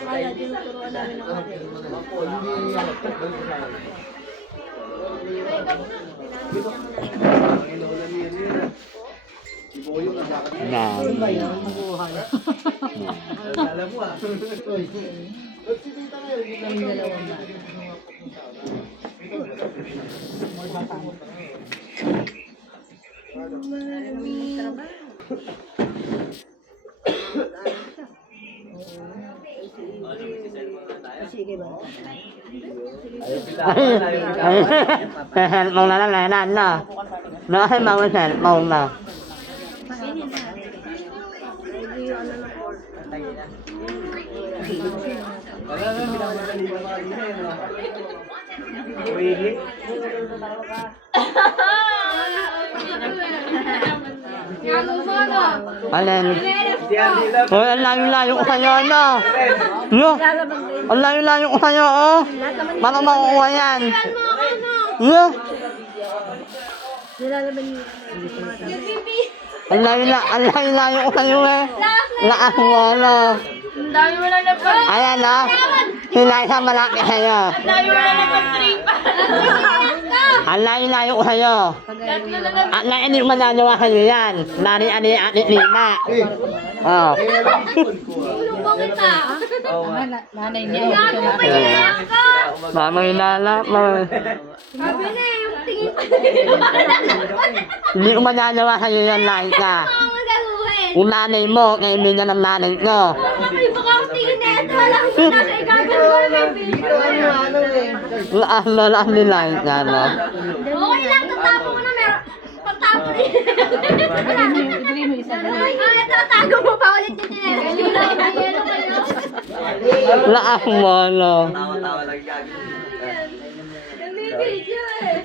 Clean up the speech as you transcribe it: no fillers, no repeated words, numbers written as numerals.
Kaya tinuturuan namin ng mga Ano ba yun? Alam mo ah. Yung dalawang ba? Sige ba? Cellphone na lang lenan na. Nasa mga cellphone na. Wala na, minamadali na mga kanina yun. Uwili. Alin? Si Andy lang. Hoy, ang layo-layo ko sa'yo, ano? Yo! Ang layo-layo ko sa'yo, oh! Paano makukuha yan? Yo! Nilalaban niyo. Ang layo-layo ko sa'yo, eh! Lakas mo, ano? Ang dami mo lang na Ayan, oh! Hilay sa malaki sa'yo. Ang dami mo lang na tripa. Ang layo-layo ko sa'yo. At na hindi ko mananawa sa'yo yan. Nari-ani at Lina. Oh. Tulong mo kita. Nanay niya. Gago pa yan ako. Mama hinala, mama. Sabi na yung tingin pa. Hindi ko mananawa sa'yo yan, Laika. Ako magaguhin. Kung nanay mo, kaibigan ng nanay ko. Baka ako tingin na ito. Wala ko siya nasa igagawin ko na may video. Lakas ni Laika, no? Okay lang, tatapo ko na meron. Pagtapo rin. Ibigay mo isa. Ito, tago mo pa ulit yung tinero. Yelo kayo. Lakas mo, no? Tawa-tawa lang gagawin. May video eh.